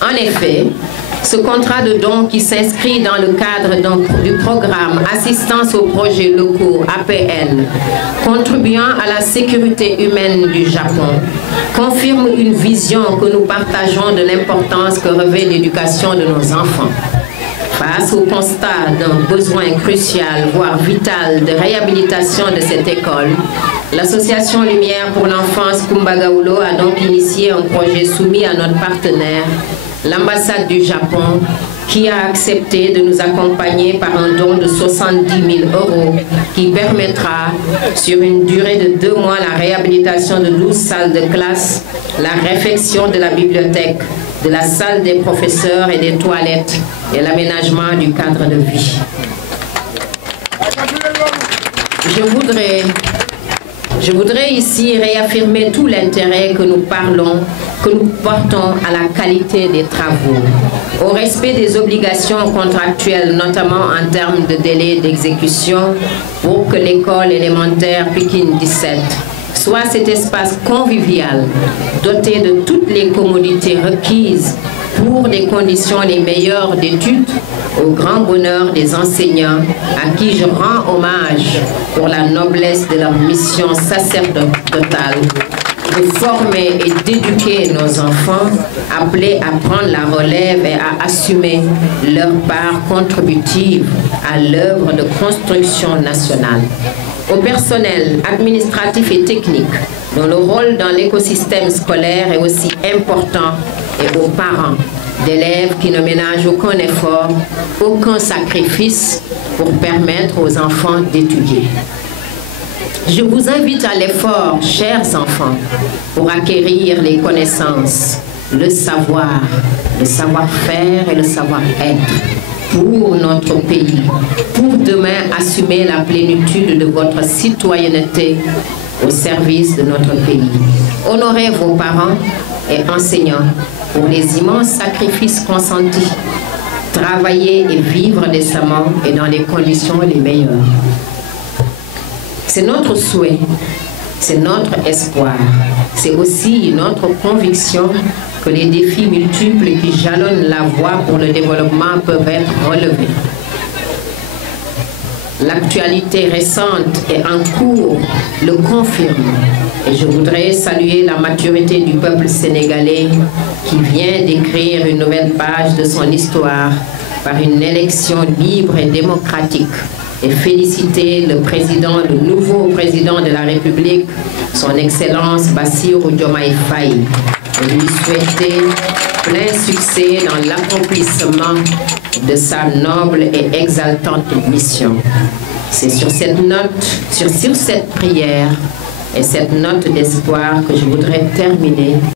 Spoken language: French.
En effet, ce contrat de don qui s'inscrit dans le cadre du programme Assistance aux projets locaux APL, contribuant à la sécurité humaine du Japon, confirme une vision que nous partageons de l'importance que revêt l'éducation de nos enfants. Face au constat d'un besoin crucial, voire vital, de réhabilitation de cette école, l'association Lumière pour l'enfance Kumbagaulo a donc initié un projet soumis à notre partenaire, l'ambassade du Japon, qui a accepté de nous accompagner par un don de 70 000 € qui permettra, sur une durée de 2 mois, la réhabilitation de 12 salles de classe, la réfection de la bibliothèque, de la salle des professeurs et des toilettes et l'aménagement du cadre de vie. Je voudrais ici réaffirmer tout l'intérêt que nous portons à la qualité des travaux, au respect des obligations contractuelles, notamment en termes de délai d'exécution, pour que l'école élémentaire Pikine 17 soit cet espace convivial, doté de toutes les commodités requises pour des conditions les meilleures d'études, au grand bonheur des enseignants à qui je rends hommage pour la noblesse de leur mission sacerdotale de former et d'éduquer nos enfants appelés à prendre la relève et à assumer leur part contributive à l'œuvre de construction nationale. Au personnel administratif et technique, dont le rôle dans l'écosystème scolaire est aussi important, et aux parents d'élèves qui ne ménagent aucun effort, aucun sacrifice pour permettre aux enfants d'étudier. Je vous invite à l'effort, chers enfants, pour acquérir les connaissances, le savoir-faire et le savoir-être pour notre pays, pour demain assumer la plénitude de votre citoyenneté au service de notre pays. Honorez vos parents et enseignants pour les immenses sacrifices consentis. Travailler et vivre décemment et dans les conditions les meilleures. C'est notre souhait, c'est notre espoir, c'est aussi notre conviction que les défis multiples qui jalonnent la voie pour le développement peuvent être relevés. L'actualité récente et en cours le confirme et je voudrais saluer la maturité du peuple sénégalais qui vient d'écrire une nouvelle page de son histoire par une élection libre et démocratique et féliciter le nouveau président de la République, son Excellence Bassirou Diomaye Faye, et lui souhaiter plein succès dans l'accomplissement de sa noble et exaltante mission. C'est sur cette note, sur cette prière et cette note d'espoir que je voudrais terminer.